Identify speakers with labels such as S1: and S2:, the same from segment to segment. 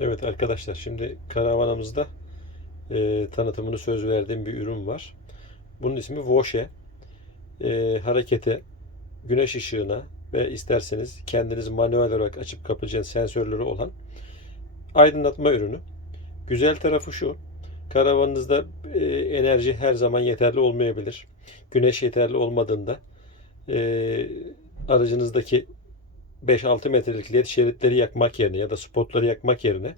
S1: Evet arkadaşlar şimdi karavanımızda e, tanıtımını söz verdiğim bir ürün var. Bunun ismi Voşe. E, harekete, güneş ışığına ve isterseniz kendiniz manuel olarak açıp kapayacağınız sensörleri olan aydınlatma ürünü. Güzel tarafı şu. Karavanınızda e, enerji her zaman yeterli olmayabilir. Güneş yeterli olmadığında e, aracınızdaki 5-6 metrelik led şeritleri yakmak yerine ya da spotları yakmak yerine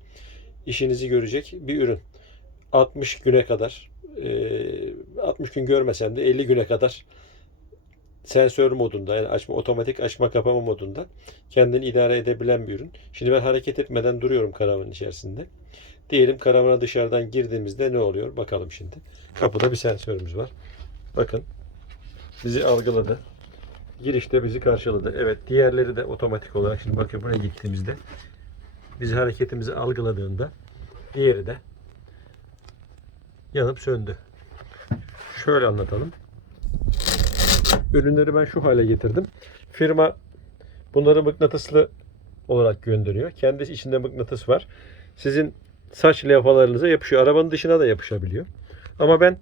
S1: işinizi görecek bir ürün. 60 güne kadar e, 60 gün görmesem de 50 güne kadar sensör modunda yani açma otomatik açma kapama modunda kendini idare edebilen bir ürün. Şimdi ben hareket etmeden duruyorum karavanın içerisinde. Diyelim karavana dışarıdan girdiğimizde ne oluyor? Bakalım şimdi. Kapıda bir sensörümüz var. Bakın bizi algıladı. Girişte bizi karşıladı. Evet diğerleri de otomatik olarak şimdi bakın buraya gittiğimizde bizi hareketimizi algıladığında diğeri de yanıp söndü. Şöyle anlatalım. Ürünleri ben şu hale getirdim. Firma bunları mıknatıslı olarak gönderiyor. Kendi içinde mıknatıs var. Sizin saç levhalarınıza yapışıyor. Arabanın dışına da yapışabiliyor. Ama ben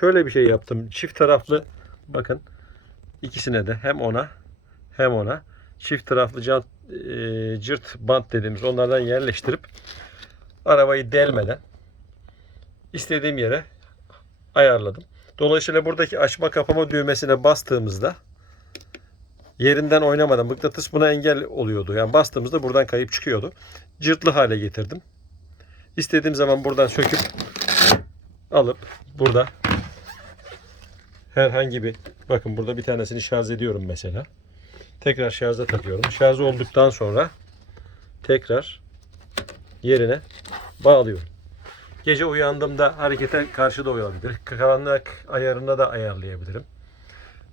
S1: şöyle bir şey yaptım. Çift taraflı bakın ikisine de hem ona hem ona çift taraflı cant, e, cırt bant dediğimiz onlardan yerleştirip arabayı delmeden istediğim yere ayarladım. Dolayısıyla buradaki açma kapama düğmesine bastığımızda yerinden oynamadan mıknatıs buna engel oluyordu. Yani bastığımızda buradan kayıp çıkıyordu. Cırtlı hale getirdim. İstediğim zaman buradan söküp alıp burada herhangi bir bakın burada bir tanesini şarj ediyorum mesela. Tekrar şarja takıyorum. Şarj olduktan sonra tekrar yerine bağlıyorum. Gece uyandığımda harekete karşı da olabilir. Karanlık ayarına da ayarlayabilirim.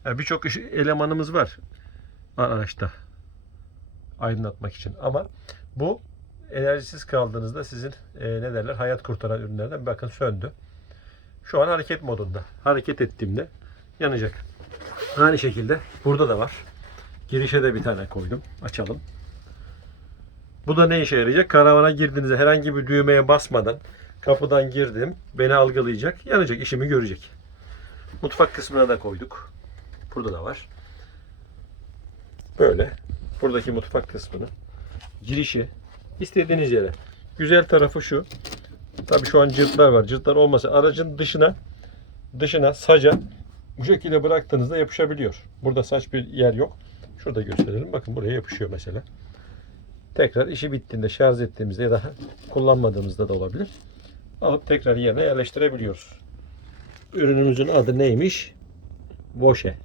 S1: Yani Birçok elemanımız var araçta aydınlatmak için. Ama bu enerjisiz kaldığınızda sizin e, ne derler hayat kurtaran ürünlerden bakın söndü. Şu an hareket modunda. Hareket ettiğimde yanacak. Aynı şekilde burada da var. Girişe de bir tane koydum. Açalım. Bu da ne işe yarayacak? Karavana girdiğinizde herhangi bir düğmeye basmadan kapıdan girdim. Beni algılayacak. Yanacak. işimi görecek. Mutfak kısmına da koyduk. Burada da var. Böyle. Buradaki mutfak kısmını. Girişi. istediğiniz yere. Güzel tarafı şu. Tabii şu an cırtlar var. Cırtlar olmasa aracın dışına dışına saca bu şekilde bıraktığınızda yapışabiliyor. Burada saç bir yer yok. Şurada gösterelim. Bakın buraya yapışıyor mesela. Tekrar işi bittiğinde şarj ettiğimizde ya da kullanmadığımızda da olabilir. Alıp tekrar yerine yerleştirebiliyoruz. Ürünümüzün adı neymiş? Voşe.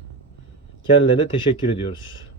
S1: Kendilerine teşekkür ediyoruz.